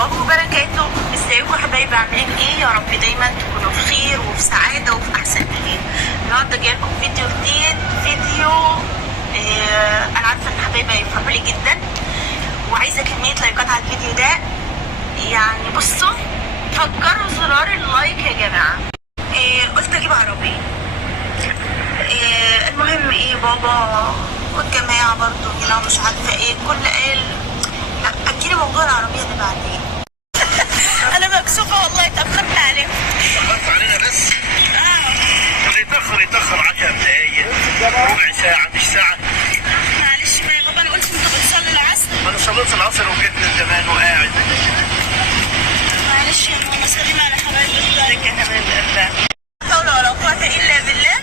الله وبركاته. ازيكم يا حبايبي، عاملين ايه؟ يا رب دايما تكونوا في خير وفي سعاده وفي احسن حال. النهارده جايلكم فيديو جديد، فيديو انا عارفه ان حبايبي هيفرحوا لي جدا، وعايزه كميه لايكات على الفيديو ده. يعني بصوا، فكروا زرار اللايك يا جماعه. قلت اجيب عربيه. المهم بابا والجماعه برضو هنا مش عارفه كل قال لا اجيلي موضوع العربيه ده بعدين. انا مكسوفه والله، اتاخرت عليهم. اتاخرت علينا بس؟ اللي يتاخر 10 دقايق، ربع ساعه، مش ساعه. معلش بقى يا بابا، انا قلت انت بتصلي العصر. انا صليت العصر وجيت من زمان وقاعد. معلش يا ماما، سلمي على حبايبك يا حبايب الله. لا حول ولا قوه الا بالله،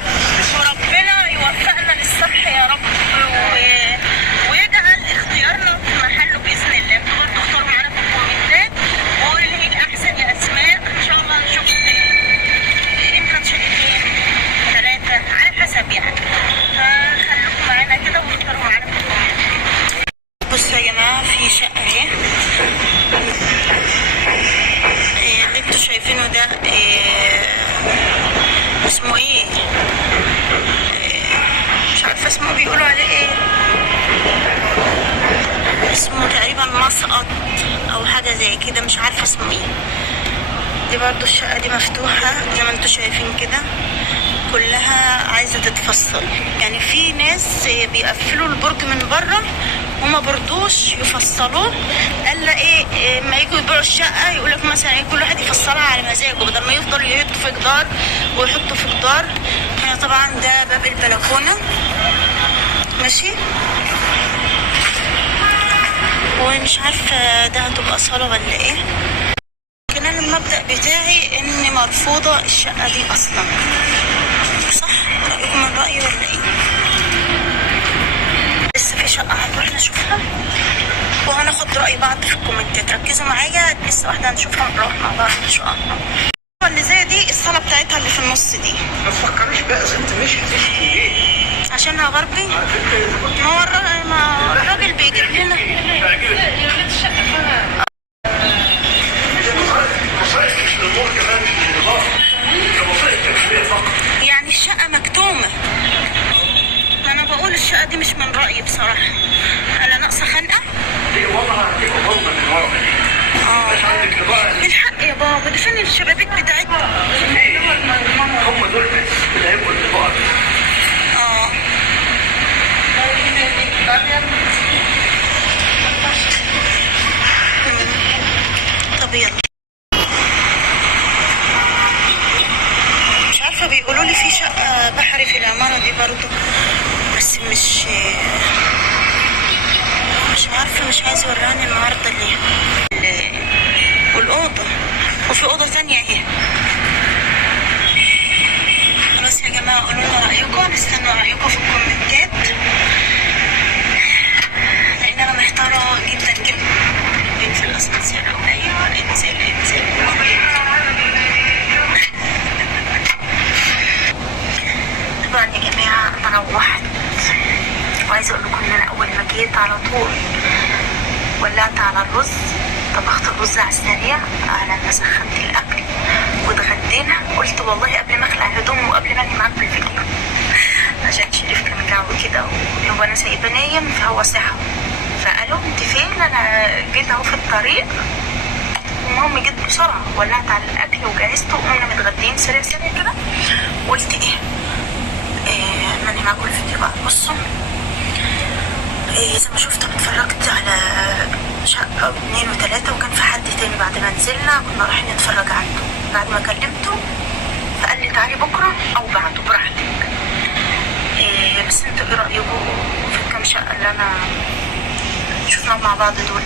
وربنا يوفقنا للصح يا رب، ويجعل اختيارنا في محله باذن الله. انتوا برضه اختاروا معانا في الكومنتات وقولوا لي ايه الاحسن يا اسماء. ان شاء الله نشوف يمكن شقتين 3 على حسب يعني، فخليكم معانا كده واختاروا معانا في الكومنتات. بصوا يا جماعه، في شقه اهي اللي انتوا شايفينه ده اسمه ايه؟ مش عارفه اسمه، بيقولوا عليه ايه، اسمه تقريبا مسقط او حاجه زي كده، مش عارفه اسمه ايه. دي برضو الشقه دي مفتوحه زي ما انتوا شايفين كده، كلها عايزه تتفصل. يعني في ناس بيقفلوا البرج من بره وما برضوش يفصلوه، الا ما يجوا يبيعوا الشقه يقول لك مثلا كل واحد يفصلها على مزاجه، بدل ما يفضل يحطوا في جدار ويحطوا في جدار. هنا طبعا ده باب البلكونه ماشي، ومش عارفه ده هتبقى صاله ولا ايه. لكن انا المبدأ بتاعي ان مرفوضه الشقه دي اصلا. صح رايكم من رايي ولا ايه؟ لسه في شقه هنروح نشوفها وهناخد رأي بعض في الكومنتات. ركزوا معايا، لسه واحدة هنشوفها ونروح مع بعض ان شاء الله. اللي زي دي الصالة بتاعتها اللي في النص دي. ما تفكريش بقى، انت مش هتشتي ليه؟ عشانها غربي؟ ما هو الراجل بيجيب لنا. يعني الشقة مكتومة. انا بقول الشقة دي مش من رأيي بصراحة. انا ناقصة خنقة؟ بالحق يا بابا، ده فين الشبابيك بتاعتها؟ هم دول بس اللي هيبقوا الطباع. طب يلا. مش عارفة، بيقولوا لي في شقة بحري في العمارة دي برضو، بس مش عارفة، مش عايز وراني النهاردة ليه. والأوضة، وفي أوضة تانية اهي. خلاص يا جماعة، قولوا لنا رأيكم، نستنى رأيكم في الكومنتات، لأن أنا محتارة جدا جدا بين في الأسانسير أو أيوة. انزل طبعا يا جماعة. أنا روحت وعايزة أقول لكم إن أنا أول ما جيت على طول ولعت على الرز، طبخت الرز على السريع على ما سخنت الأكل واتغدينا. قلت والله قبل ما أخلع الهدوم وقبل ما أجي معاكم في الفيديو، عشان شريف كان جعوي كده وأنا سايبة نايم، فهو صحى فقالوا أنت فين؟ أنا جيت أهو في الطريق. المهم جيت بسرعة، ولعت على الأكل وجهزته وقمنا متغدين سريع سريع كده. وقلت ماني معاكم الفيديو بقى. بصوا زي ما شفتوا، اتفرجت على شقة 2 و3، وكان في حد تاني بعد ما نزلنا كنا رايحين نتفرج عنده. بعد ما كلمته فقال لي تعالي بكرة أو بعده براحتك. بس انتوا ايه رأيكم في الكام شقة اللي انا شفناهم مع بعض دول؟